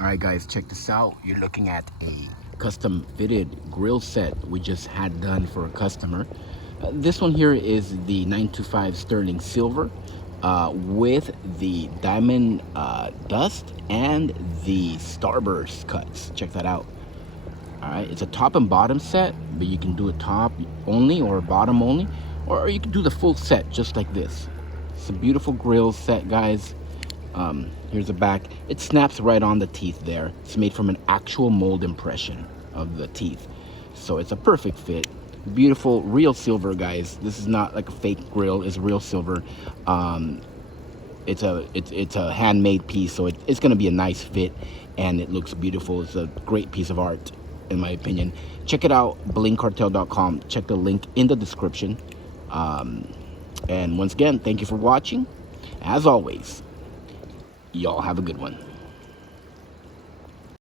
All right, guys, check this out. You're looking at a custom fitted grill set we just had done for a customer. This one here is the 925 sterling silver with the diamond dust and the starburst cuts. Check that out. All right, it's a top and bottom set, but you can do a top only or a bottom only, or you can do the full set just like this. It's a beautiful grill set, guys. Here's the back. It snaps right on the teeth there. It's made from an actual mold impression of the teeth, so it's a perfect fit. Beautiful, real silver, guys. This is not like a fake grill. It's real silver. It's a handmade piece, so it's gonna be a nice fit, and it looks beautiful. It's a great piece of art, in my opinion. Check it out, blingcartel.com. Check the link in the description. And once again, thank you for watching. As always, y'all have a good one.